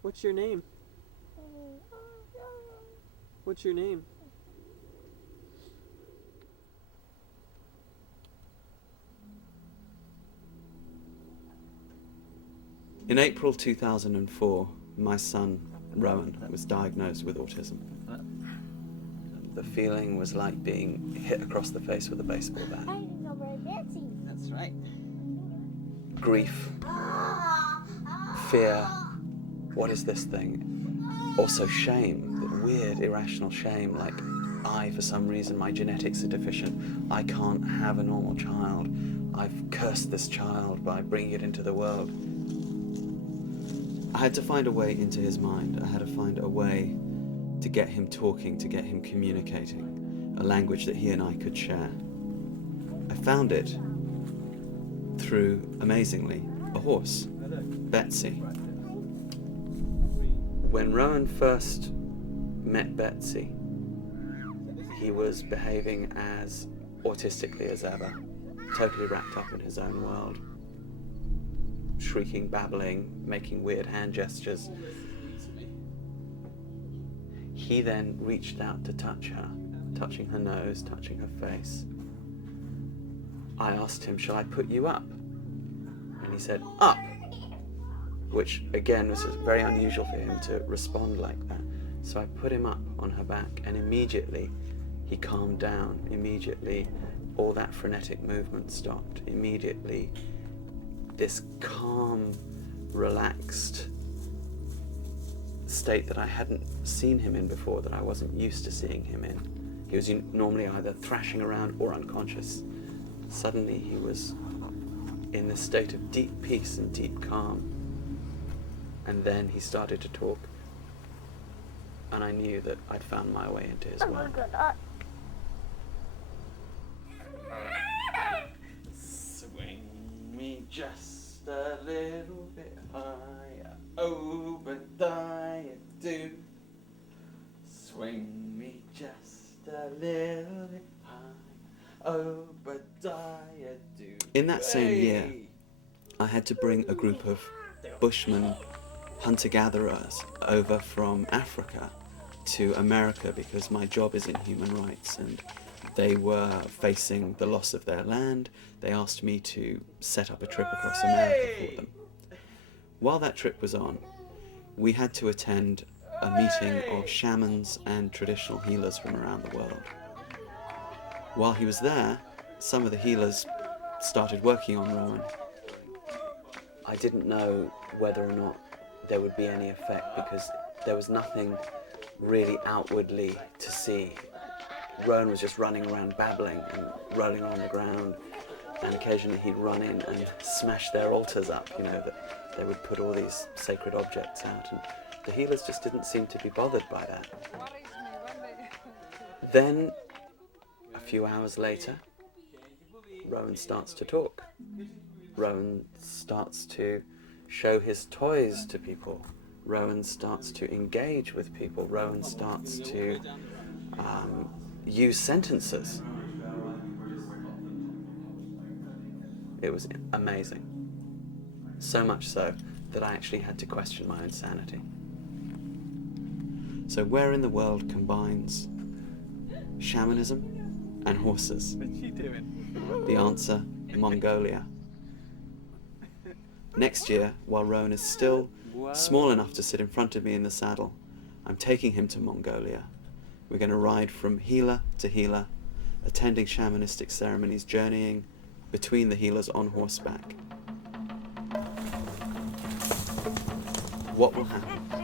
What's your name? What's your name? In April 2004, my son, Rowan, was diagnosed with autism. The feeling was like being hit across the face with a baseball bat. That's right. Grief, fear, what is this thing? Also shame, the weird, irrational shame, like for some reason, my genetics are deficient. I can't have a normal child. I've cursed this child by bringing it into the world. I had to find a way into his mind. I had to find a way to get him talking, to get him communicating, a language that he and I could share. I found it through, amazingly, a horse, Betsy. When Rowan first met Betsy, he was behaving as autistically as ever, totally wrapped up in his own world, shrieking, babbling, making weird hand gestures. He then reached out to touch her, touching her nose, touching her face. I asked him, shall I put you up? And he said, up, which again was very unusual for him to respond like that. So I put him up on her back, and immediately he calmed down. Immediately all that frenetic movement stopped. Immediately this calm, relaxed state that I hadn't seen him in before, that I wasn't used to seeing him in. He was normally either thrashing around or unconscious. Suddenly he was in this state of deep peace and deep calm. And then he started to talk, and I knew that I'd found my way into his world. Swing me just a little bit higher, Obadiah do. Swing me just a little bit higher, Obadiah do. In that same year, I had to bring a group of Bushmen, hunter-gatherers, over from Africa to America because my job is in human rights, and they were facing the loss of their land. They asked me to set up a trip across America for them. While that trip was on, we had to attend a meeting of shamans and traditional healers from around the world. While he was there, some of the healers started working on Rowan. I didn't know whether or not there would be any effect because there was nothing really outwardly to see. Rowan was just running around babbling and rolling on the ground, and occasionally he'd run in and smash their altars up, that they would put all these sacred objects out, and the healers just didn't seem to be bothered by that. Then, a few hours later, Rowan starts to talk. Rowan starts to show his toys to people. Rowan starts to engage with people. Rowan starts to use sentences. It was amazing. So much so that I actually had to question my own sanity. So where in the world combines shamanism and horses? What's she doing? The answer, Mongolia. Next year, while Rowan is still small enough to sit in front of me in the saddle, I'm taking him to Mongolia. We're going to ride from healer to healer, attending shamanistic ceremonies, journeying between the healers on horseback. What will happen?